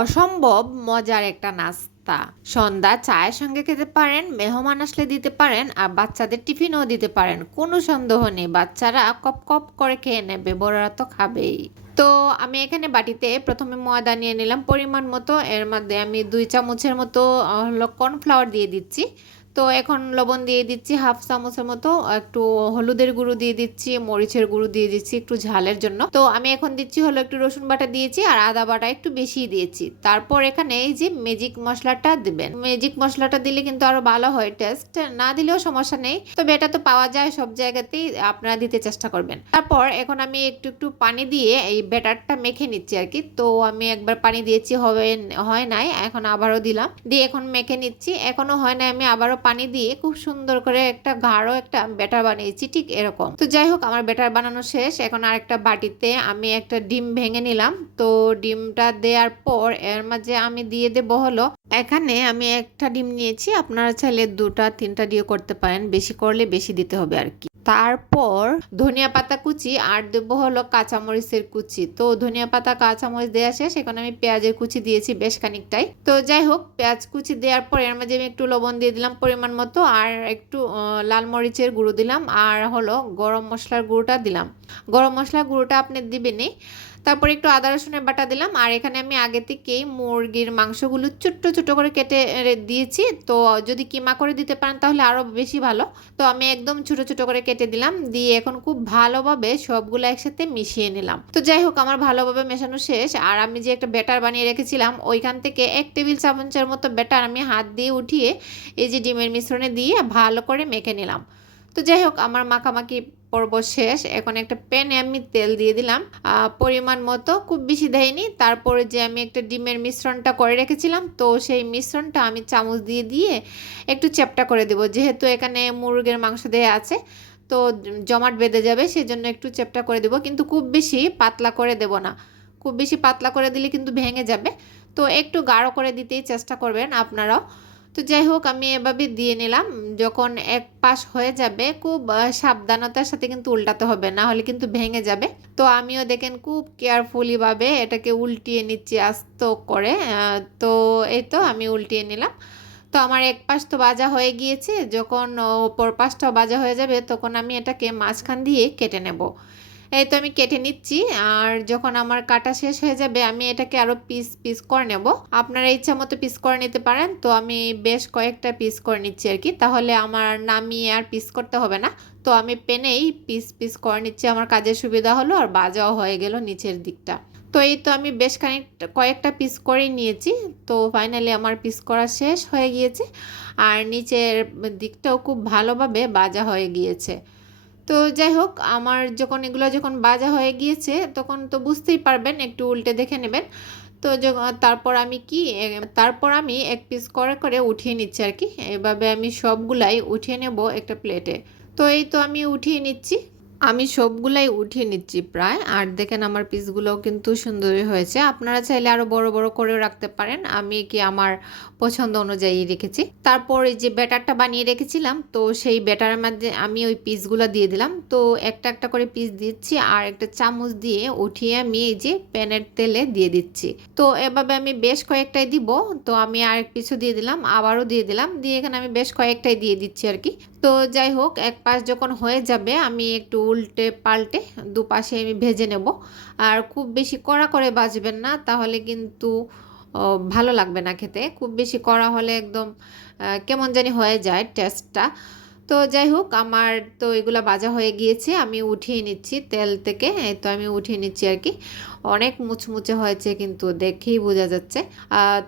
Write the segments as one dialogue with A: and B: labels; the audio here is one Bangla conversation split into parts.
A: অসম্ভব মজার একটা নাস্তা। সন্ধ্যা চায়ের সঙ্গে খেতে পারেন, মেহমান আসলে দিতে পারেন, আর বাচ্চাদের টিফিনও দিতে পারেন। কোনো সন্দেহ নেই, বাচ্চারা কপ কপ করে খেয়ে নেবে, বড়রা তো খাবেই। তো আমি এখানে বাটিতে প্রথমে ময়দা নিয়ে নিলাম। পরিমাণ মতো এর মধ্যে আমি দুই চামচের মতো হলো কর্নফ্লাওয়ার দিয়ে দিচ্ছি। তো এখন লবণ দিয়ে দিচ্ছি, হাফ চামচের মতো, একটু হলুদের গুঁড়ো দিয়ে দিচ্ছি, মরিচের গুঁড়ো দিয়ে দিচ্ছি একটু ঝালের জন্য। তো আমি এখন দিচ্ছি হলো একটু রসুন বাটা দিয়েছি আর আদা বাটা একটু বেশি দিয়েছি। তারপর এখানে এই যে ম্যাজিক মশলাটা দিবেন। ম্যাজিক মশলাটা দিলে কিন্তু আরও ভালো হয় টেস্ট না দিলেও সমস্যা নেই। তবে এটা তো পাওয়া যায়, সব জায়গাতেই আপনারা দিতে চেষ্টা করবেন। তারপর এখন আমি একটু একটু পানি দিয়ে এই ব্যাটারটা মেখে নিচ্ছি আর কি। তো আমি একবার পানি দিয়েছি, হবে হয় নাই, এখন আবারও দিলাম। দিয়ে এখন মেখে নিচ্ছি এখনও হয় নাই, আমি আবারও পানি দিয়ে খুব সুন্দর করে একটা গাঢ় একটা ব্যাটার বানিয়েছি, ঠিক এরকম। তো যাই হোক, আমার ব্যাটার বানানো শেষ, এখন আরেকটা বাটিতে আমি একটা ডিম ভেঙে নিলাম। তো ডিমটা দেওয়ার পর এর মাঝে আমি দিয়ে দেবো হলো, এখানে আমি একটা ডিম নিয়েছি, আপনারা চাইলে দুটা, তিনটা দিয়ে করতে পারেন, বেশি করলে বেশি দিতে হবে আর কি। তারপর ধনিয়া পাতা কুচি আর দেবো হলো কাঁচামরিচের কুচি। তো ধনিয়া পাতা, কাঁচামরিচ দেওয়া শেষ, এখন আমি পেঁয়াজের কুচি দিয়েছি বেশ খানিকটাই। তো যাই হোক, পেঁয়াজ কুচি দেওয়ার পর এর মাঝে আমি একটু লবণ দিয়ে দিলাম পরিমাণ মতো আর একটু লাল মরিচের গুঁড়ো দিলাম আর হলো গরম মশলার গুঁড়োটা দিলাম। গরম মশলার গুঁড়োটা আপনি দিবেনই। তারপর একটু আদা, রসুনের বাটা দিলাম। আর এখানে আমি আগে থেকেই মুরগির মাংসগুলো ছোট্ট ছোট করে কেটে দিয়েছি। তো যদি কিমা করে দিতে পারেন তাহলে আরও বেশি ভালো। তো আমি একদম ছোট ছোট করে কেটে দিলাম। দিয়ে এখন খুব ভালোভাবে সবগুলো একসাথে মিশিয়ে নিলাম। তো যাই হোক, আমার ভালোভাবে মেশানো শেষ। আর আমি যে একটা ব্যাটার বানিয়ে রেখেছিলাম, ওইখান থেকে এক টেবিল চামচের মতো ব্যাটার আমি হাত দিয়ে উঠিয়ে এই যে ডিমের মিশ্রণে দিয়ে ভালো করে মেখে নিলাম। তো যাই হোক, আমার মাখামাখি পর্ব শেষ। এখন একটা প্যানে আমি তেল দিয়ে দিলাম। পরিমাণ মতো, খুব বেশি দেয়নি। তারপরে যে আমি একটা ডিমের মিশ্রণটা করে রেখেছিলাম, তো সেই মিশ্রণটা আমি চামচ দিয়ে দিয়ে একটু চ্যাপটা করে দেবো। যেহেতু এখানে মুরগের মাংস দেয়া আছে, তো জমাট বেঁধে যাবে, সেজন্য একটু চ্যাপটা করে দেবো। কিন্তু খুব বেশি পাতলা করে দেব না। খুব বেশি পাতলা করে দিলে কিন্তু ভেঙে যাবে। তো একটু গাঢ় করে দিতেই চেষ্টা করবেন আপনারাও। তো যাই হোক, আমি এভাবে দিয়ে নিলাম। যখন এক পাশ হয়ে যাবে, খুব সাবধানতার সাথে কিন্তু উল্টাতে হবে, না হলে কিন্তু ভেঙে যাবে। তো আমিও দেখেন খুব কেয়ারফুলিভাবে এটাকে উল্টিয়ে নিচ্ছি, আস্ত করে তো এই তো আমি উল্টিয়ে নিলাম। তো আমার এক পাশ তো বাজা হয়ে গিয়েছে, যখন ওপর পাশটাও বাজা হয়ে যাবে, তখন আমি এটাকে মাঝখান দিয়ে কেটে নেব। এই তো আমি কেটে নিচ্ছি, আর যখন আমার কাটা শেষ হয়ে যাবে আমি এটাকে আরও পিস পিস করে নেব। আপনারা ইচ্ছা মতো পিস করে নিতে পারেন, তো আমি বেশ কয়েকটা পিস করে নিচ্ছি আর কি। তাহলে আমার নামিয়ে আর পিস করতে হবে না। তো আমি পেনেই পিস পিস করে নিচ্ছি, আমার কাজের সুবিধা হলো আর বাজাও হয়ে গেল নিচের দিকটা। তো এই তো আমি বেশ খানিক, কয়েকটা পিস করে নিয়েছি, তো ফাইনালি আমার পিস করা শেষ হয়ে গিয়েছে, আর নিচের দিকটাও খুব ভালোভাবে বাজা হয়ে গিয়েছে। তো যাই হোক, আমার যখন এগুলো যখন বাজা হয়ে গিয়েছে, তখন তো বুঝতেই পারবেন, একটু উল্টে দেখে নেবেন। তো তারপর আমি কি তারপর আমি এক পিস করে করে উঠিয়ে নিচ্ছি আর কি। এভাবে আমি সবগুলাই উঠিয়ে নেব একটা প্লেটে তো এই তো আমি উঠিয়ে নিচ্ছি। আমি সবগুলাই উঠিয়ে নিচ্ছি প্রায়। আর দেখেন আমার পিসগুলোও কিন্তু সুন্দরই হয়েছে। আপনারা চাইলে আরও বড় বড় করেও রাখতে পারেন। আমি কি আমার পছন্দ অনুযায়ী রেখেছি। তারপর এই যে ব্যাটারটা বানিয়ে রেখেছিলাম, তো সেই ব্যাটারের মধ্যে আমি ওই পিসগুলো দিয়ে দিলাম। তো একটা একটা করে পিস দিচ্ছি আর একটা চামচ দিয়ে উঠিয়ে আমি এই যে প্যানের তেলে দিয়ে দিচ্ছি। তো এভাবে আমি বেশ কয়েকটাই দিব। তো আমি আরেক পিছু দিয়ে দিলাম, আবারও দিয়ে দিলাম। দিয়ে এখানে আমি বেশ কয়েকটাই দিয়ে দিচ্ছি আর কি। তো যাই হোক, এক পাশ যখন হয়ে যাবে, আমি একটু উল্টে পাল্টে দুপাশে আমি ভেজে নেব। আর খুব বেশি কড়া করে বাজবেন না, তাহলে কিন্তু ভালো লাগবে না খেতে। খুব বেশি কড়া হলে একদম কেমন জানি হয়ে যায় টেস্টটা তো যাই হোক, আমার তো এগুলো বাজা হয়ে গিয়েছে, আমি উঠিয়ে নিচ্ছি তেল থেকে তো আমি উঠিয়ে নিচ্ছি আর কি। অনেক মুচমুচে হয়েছে কিন্তু দেখেই বোঝা যাচ্ছে।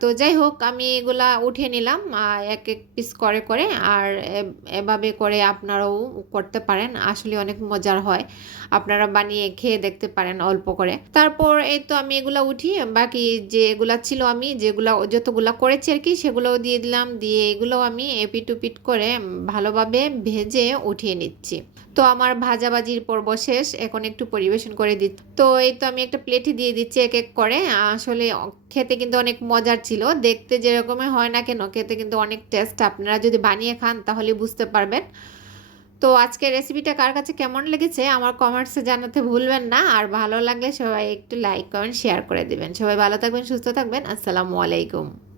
A: তো যাই হোক, আমি এগুলা উঠিয়ে নিলাম এক এক পিস করে করে, আর এভাবে করে আপনারাও করতে পারেন। আসলে অনেক মজার হয়। আপনারা বানিয়ে খেয়ে দেখতে পারেন অল্প করে। তারপর এই তো আমি এগুলা উঠি, বাকি যে যেগুলা ছিল আমি, যেগুলা, যতগুলা করেছি আর কি, সেগুলোও দিয়ে দিলাম। দিয়ে এগুলো আমি এপিট উপিট করে ভালোভাবে ভেজে উঠিয়ে নিচ্ছি। তো আমার ভাজাভাজির পর্ব শেষ, এখন একটু পরিবেশন করে দিচ্ছি। তো এই তো আমি একটা প্লেটে দিয়ে দিচ্ছি এক এক করে। আসলে খেতে কিন্তু অনেক মজার ছিল। দেখতে যেরকমই হয় না কেন, খেতে কিন্তু অনেক টেস্ট আপনারা যদি বানিয়ে খান, তাহলে বুঝতে পারবেন। তো আজকের রেসিপিটা কার কাছে কেমন লেগেছে, আমার কমেন্টসে জানাতে ভুলবেন না। আর ভালো লাগলে সবাই একটু লাইক কমেন্ট শেয়ার করে দেবেন। সবাই ভালো থাকবেন, সুস্থ থাকবেন। আসসালামু আলাইকুম।